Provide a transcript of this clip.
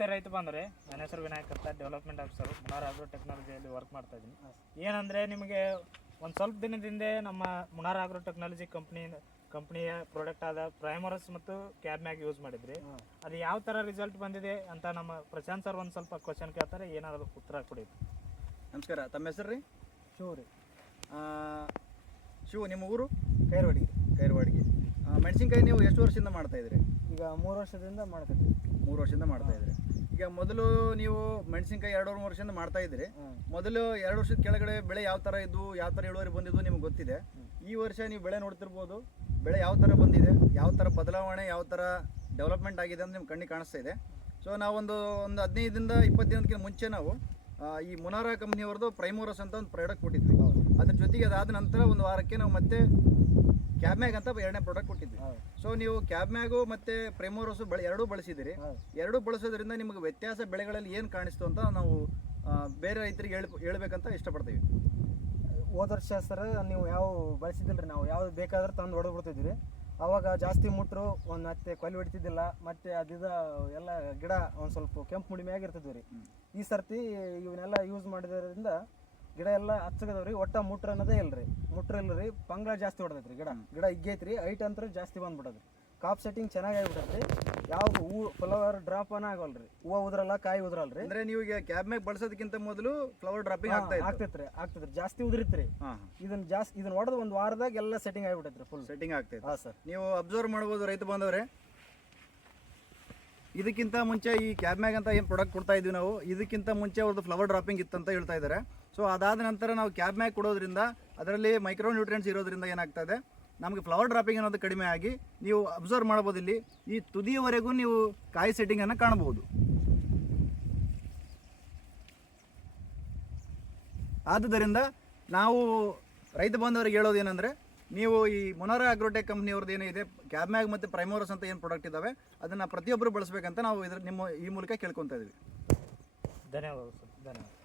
ನಮಸ್ತೆ ರೈತ ಬಂದರೆ ನನ್ನ ಹೆಸರು ವಿನಾಯಕ್ ಅಂತ development officer Munnar agro ಟೆಕ್ನಾಲಜಿಯಲ್ಲಿ work ಮಾಡ್ತಾ ಇದ್ದೀನಿ. ಏನಂದರೆ ನಿಮಗೆ ಒಂದು ಸ್ವಲ್ಪ ದಿನದಿಂದ ನಮ್ಮ ಮುನಾರ್ ಆಗ್ರೋ ಟೆಕ್ನಾಲಜಿ ಕಂಪ್ನಿಯ ಪ್ರಾಡಕ್ಟ್ ಆದ ಪ್ರೈಮರಸ್ ಮತ್ತು ಕ್ಯಾಬ್ ಮ್ಯಾಗ್ ಯೂಸ್ ಮಾಡಿದ್ರಿ. ಅದು ಯಾವ ಥರ ರಿಸಲ್ಟ್ ಬಂದಿದೆ ಅಂತ ನಮ್ಮ ಪ್ರಶಾಂತ್ ಸರ್ ಒಂದು ಸ್ವಲ್ಪ ಕ್ವಶನ್ ಕೇಳ್ತಾರೆ, ಏನಾದರೂ ಉತ್ತರ ಕೊಡಿ. ನಮಸ್ಕಾರ, ತಮ್ಮ ಹೆಸರು ರೀ? ಶಿವ ರೀ. ಶಿವ, ನಿಮ್ಮ ಊರು? ಕೈರವಾಡಿಗೆ. ಮೆಣಸಿನ್ಕಾಯಿ ನೀವು ಎಷ್ಟು ವರ್ಷದಿಂದ ಮಾಡ್ತಾಯಿದ್ರಿ? ಈಗ 3 ವರ್ಷದಿಂದ ಮಾಡ್ತಿದ್ವಿ. 3 ವರ್ಷದಿಂದ ಮಾಡ್ತಾಯಿದ್ರಿ. ಈಗ ಮೊದಲು ನೀವು ಮೆಣಸಿನ್ಕಾಯಿ 2-3 ವರ್ಷದಿಂದ ಮಾಡ್ತಾಯಿದ್ರಿ. ಮೊದಲು 2 ವರ್ಷದ ಕೆಳಗಡೆ ಬೆಳೆ ಯಾವ ಥರ ಇದ್ದು, ಯಾವ ಥರ ಇಳುವರಿ ಬಂದಿದ್ದು ನಿಮ್ಗೆ ಗೊತ್ತಿದೆ. ಈ ವರ್ಷ ನೀವು ಬೆಳೆ ನೋಡ್ತಿರ್ಬೋದು, ಬೆಳೆ ಯಾವ ಥರ ಬಂದಿದೆ, ಯಾವ ಥರ ಬದಲಾವಣೆ, ಯಾವ ಥರ ಡೆವಲಪ್ಮೆಂಟ್ ಆಗಿದೆ ಅಂತ ನಿಮ್ಮ ಕಣ್ಣಿಗೆ ಕಾಣಿಸ್ತಾ ಇದೆ. ಸೊ ನಾವೊಂದು 15ದಿಂದ 20 ದಿನಕ್ಕಿಂತ ಮುಂಚೆ ನಾವು ಈ ಮುನಾರ ಕಂಪ್ನಿಯವ್ರದ್ದು ಪ್ರೈಮೋರಸ್ ಅಂತ ಒಂದು ಪ್ರಾಡಕ್ಟ್ ಕೊಟ್ಟಿದ್ವಿ. ಅದ್ರ ಜೊತೆಗೆ ಅದಾದ ನಂತರ ಒಂದು ವಾರಕ್ಕೆ ನಾವು ಮತ್ತೆ ಕ್ಯಾಬ್ ಮ್ಯಾಗ್ ಅಂತ 2ನೇ ಪ್ರಾಡಕ್ಟ್ ಕೊಟ್ಟಿದ್ವಿ. ಸೊ ನೀವು ಕ್ಯಾಬ್ ಮ್ಯಾಗು ಮತ್ತು ಪ್ರೈಮೋರಸ್ ಎರಡೂ ಬಳಸಿದ್ದೀರಿ. ಎರಡೂ ಬಳಸೋದ್ರಿಂದ ನಿಮಗೆ ವ್ಯತ್ಯಾಸ ಬೆಳೆಗಳಲ್ಲಿ ಏನು ಕಾಣಿಸ್ತು ಅಂತ ನಾವು ಬೇರೆ ರೈತರಿಗೆ ಹೇಳ್ಬೇಕಂತ ಇಷ್ಟಪಡ್ತೀವಿ. ಹೋದ ವರ್ಷ ಸರ್ ನೀವು ಯಾವ ಬಳಸಿದ್ದಿಲ್ಲ ರೀ, ನಾವು ಯಾವ್ದು ಬೇಕಾದ್ರೆ ತಂದು ಹೊಡೆದು ಬಿಡ್ತಿದ್ವಿ. ಅವಾಗ ಜಾಸ್ತಿ ಮುಟ್ರು ಒಂದು ಮತ್ತೆ ಕೊಯ್ಲು ಹೊಡಿತಿದ್ದಿಲ್ಲ, ಮತ್ತು ಅದಿದ ಎಲ್ಲ ಗಿಡ ಒಂದು ಸ್ವಲ್ಪ ಕೆಂಪು ಮುಡಿಮೆಯಾಗಿ ಇರ್ತಿದ್ವಿ ರೀ. ಈ ಸರ್ತಿ ಇವನ್ನೆಲ್ಲ ಯೂಸ್ ಮಾಡಿದ್ರಿಂದ ಗಿಡ ಎಲ್ಲ ಹಚ್ಚಗದವ್ರಿ, ಒಟ್ಟ ಮುಟ್ರ ಅನ್ನೋದೇ ಇಲ್ರಿ. ಮುಟ್ರ ಇಲ್ರಿ, ಪಂಗಳ ಜಾಸ್ತಿ ಹೊಡೆದೈತ್ರಿ. ಗಿಡ ಹಿಗ್ಗೈತ್ರಿ, ಹೈಟ್ ಅಂತೂ ಜಾಸ್ತಿ ಬಂದ್ಬಿಡದ್ರಿ. ಕಾಪ್ ಸೆಟ್ಟಿಂಗ್ ಚೆನ್ನಾಗಿ ಆಗಿಬಿಟ್ಟದ್ರಿ. ಯಾವ ಹೂ ಫ್ಲವರ್ ಡ್ರಾಪ್ ಆಗಲ್ರಿ, ಹೂವು ಉದ್ರಲ್ಲ, ಕಾಯಿ ಉದ್ರಲ್ರಿ. ಅಂದ್ರೆ ನೀವು ಈಗ ಕ್ಯಾಬ್ ಮ್ಯಾಗ್ ಬಳಸೋದಕ್ಕಿಂತ ಮೊದಲು ಫ್ಲವರ್ ಡ್ರಾಪಿಂಗ್ ಆಗ್ತೈತ್ರಿ, ಜಾಸ್ತಿ ಉದ್ರಿತ್ರಿ. ಇದನ್ನ ಹೊಡೆದು ಒಂದು ವಾರದಾಗ ಎಲ್ಲ ಸೆಟ್ಟಿಂಗ್ ಆಗಿಬಿಟ್ಟೈತ್ರಿ, ಫುಲ್ ಸೆಟ್ಟಿಂಗ್ ಆಗ್ತೈತೆ. ಹಾಂ ಸರ್, ನೀವು ಅಬ್ಸರ್ವ್ ಮಾಡ್ಬೋದು ರೈತ ಬಾಂಧವರೇ. ಇದಕ್ಕಿಂತ ಮುಂಚೆ ಈ ಕ್ಯಾಬ್ ಮ್ಯಾಗ್ ಅಂತ ಏನು ಪ್ರಾಡಕ್ಟ್ ಕೊಡ್ತಾ ಇದ್ವಿ ನಾವು, ಇದಕ್ಕಿಂತ ಮುಂಚೆ ಅವ್ರದ್ದು ಫ್ಲವರ್ ಡ್ರಾಪಿಂಗ್ ಇತ್ತಂತ ಹೇಳ್ತಾ ಇದ್ದಾರೆ. ಸೊ ಅದಾದ ನಂತರ ನಾವು ಕ್ಯಾಬ್ ಮ್ಯಾಗ್ ಕೊಡೋದ್ರಿಂದ ಅದರಲ್ಲಿ ಮೈಕ್ರೋ ನ್ಯೂಟ್ರಿಯೆಂಟ್ಸ್ ಇರೋದ್ರಿಂದ ಏನಾಗ್ತದೆ, ನಮಗೆ ಫ್ಲವರ್ ಡ್ರಾಪಿಂಗ್ ಅನ್ನೋದು ಕಡಿಮೆ ಆಗಿ ನೀವು ಅಬ್ಸರ್ವ್ ಮಾಡ್ಬೋದು. ಇಲ್ಲಿ ಈ ತುದಿಯವರೆಗೂ ನೀವು ಕಾಯಿ ಸೆಟ್ಟಿಂಗನ್ನು ಕಾಣಬಹುದು. ಆದುದರಿಂದ ನಾವು ರೈತ ಬಾಂಧವರಿಗೆ ಹೇಳೋದು ಏನಂದರೆ, ನೀವು ಈ ಮುನಾರ ಅಗ್ರೋಟೆಕ್ ಕಂಪ್ನಿಯವ್ರದ್ದು ಏನಿದೆ ಕ್ಯಾಬ್ ಮ್ಯಾಗ್ ಮತ್ತು ಪ್ರೈಮೋರಸ್ ಅಂತ ಏನು ಪ್ರಾಡಕ್ಟ್ ಇದ್ದಾವೆ ಅದನ್ನು ಪ್ರತಿಯೊಬ್ಬರು ಬಳಸಬೇಕಂತ ನಾವು ಈ ಮೂಲಕ ಕೇಳ್ಕೊತಾ ಇದ್ದೀವಿ. ಧನ್ಯವಾದ ಸರ್, ಧನ್ಯವಾದ.